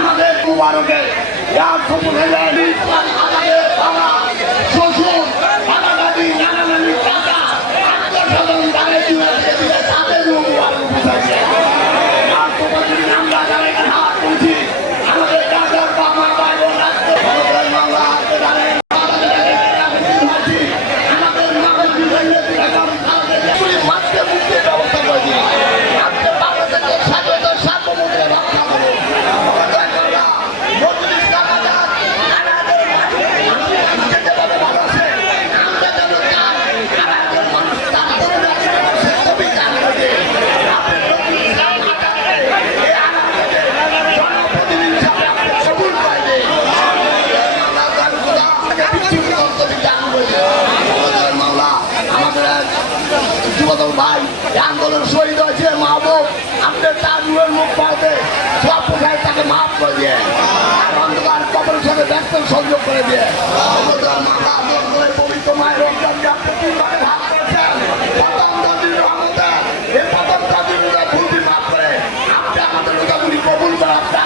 আমাদের মুবারকে আমাদের বাবা শ্বশুর বাবা দাদি নানা নানি কাকা আত্মস্বজন তাদের তাদের মুবারক বুঝাচ্ছে আর তোমার যদি আমরা যারা এখানে হাত তুলছি আমাদের দাদার বাবা ভাই বোন আমাদের বাংলা হাতে দাঁড়িয়ে আমাদের মাঝে মুক্তির ব্যবস্থা করে দিই আজকে বাংলাদেশের স্বাধীনতার সার্বভৌমত্বের রক্ষা করে ভাই আন্দোলন শহীদ হয়েছে মাহবুব আপনার তাজুলের মুখ পাওয়াতে সব কোথায় তাকে মাফ করে দিয়ে আর অন্ধকার কবরের সাথে ব্যস্ত সংযোগ করে দিয়ে পবিত্র মায়ের রমজান প্রতিবারে ভাগ করেছেন প্রথম নদীর রহমতে এই প্রথম নদীর ভুলটি মাফ করে আপনি আমাদের রোজাগুলি কবুল করে আপনি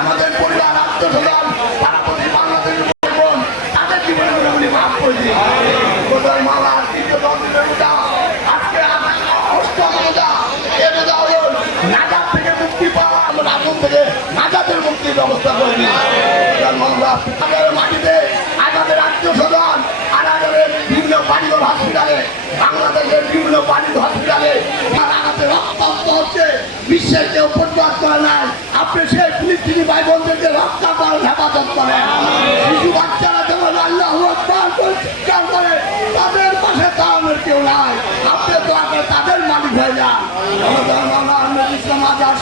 আমাদের পরিবার আত্মস্বজন তারা প্রতি বাংলাদেশের বোন তাদের জীবনে রোজাগুলি মাফ করে দিয়ে কোথায় মালা তৃতীয় নদীর রোজা আজকে নাজাত থেকে মুক্তি পাওয়া আমরা আগুন থেকে নাজাতের মুক্তির ব্যবস্থা করে দিই মাটিতে আমাদের আত্মীয়-স্বজন আর আমাদের বিভিন্ন বাড়িঘর হসপিটালে বাংলাদেশের বিভিন্ন বাড়িঘর হসপিটালে আমাদের রক্তাক্ত হচ্ছে বিশ্বের কেউ প্রতিবাদ করে নাই আপনি সেই ফিলিস্তিনি ভাই বোনদেরকে রক্ষা করেন হেফাজত করেন শিশু বাচ্চারা যেমন আল্লাহ চিৎকার করে তাদের পাশে তাদের কেউ নাই আপনি দোয়া করে তাদের মালিক হয়ে যান ইসলাম আজাদ